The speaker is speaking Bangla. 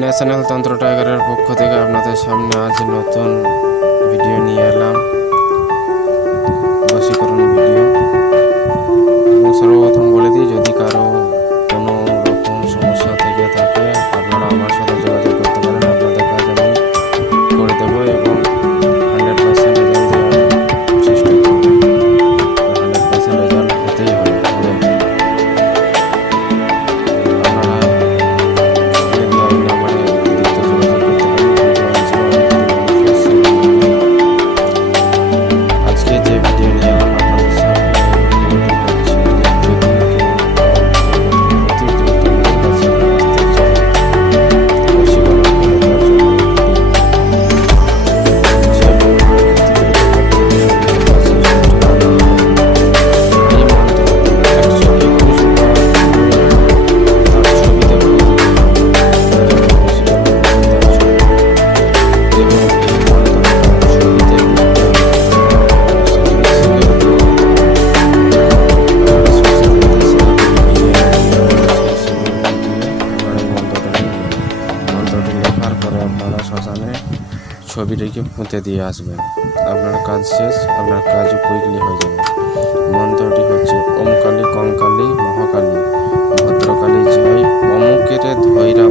ন্যাশনাল তন্ত্র টাইগারের পক্ষ থেকে আপনাদের সামনে আজ নতুন ভিডিও নিয়ে এলাম, বশীকরণ ভিডিও। এবং সর্বপ্রথম বলে দিই, যদি কারো কোনো রকম সমস্যা থেকে থাকে আপনারা আমার সাথে যোগাযোগ করতে পারেন। আপনাদের কাজ আমি করে দেবো এবং 100% রেজাল্ট দেওয়ার চেষ্টা করব। 100% রেজাল্ট হতেই হবে। আপনারা আজকে যে ভিডিও নিয়ে এলাম আপনাদের সামনে, ভিডিওটি হচ্ছে লেখার পরে আপনারা শ্মশানে ছবিটিকে পুঁতে দিয়ে আসবেন। আপনার কাজ শেষ, আপনার কাজ কুইকলি হয়ে যাবে। মন্ত্রটি হচ্ছে ওম কালী কঙ্কালী মহাকালী ভদ্রকালী জয় অমুকের ধৈরা